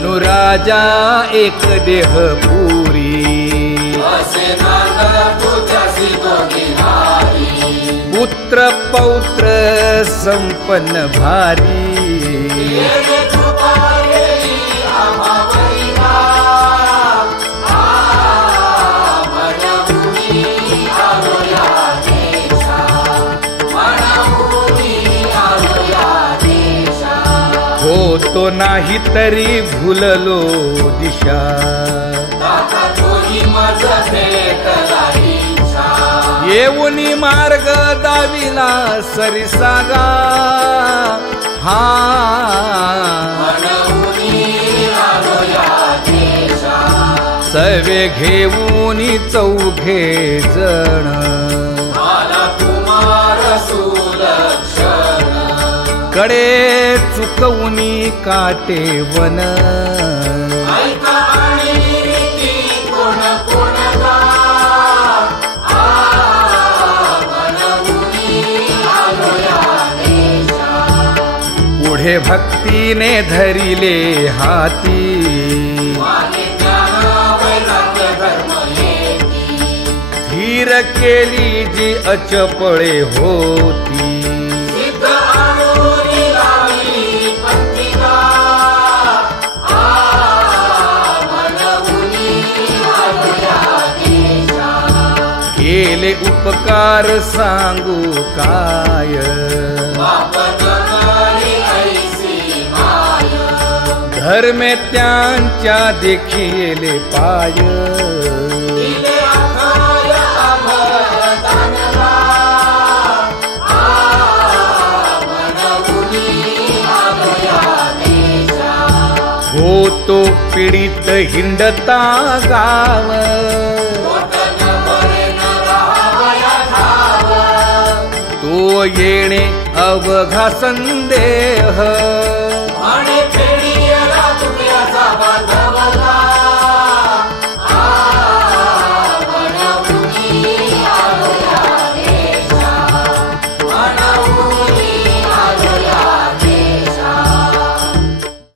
मनुराजा एक देह पुरी पुत्र पौत्र संपन्न भारी तो नाही तरी भुललो दिशा येऊनी मार्ग दाविला सरिसागा हा सवे घेऊनी चौघे जण कडे चुकवूनी काटे वन पुढे भक्तीने धरिले हाती धीर केली जी अचपळे होती केले उपकार सांगू काय धर्मे त्यांच्या देखिले पाय होतो पीडित हिंडता गाव तो येणे अवघा संदेह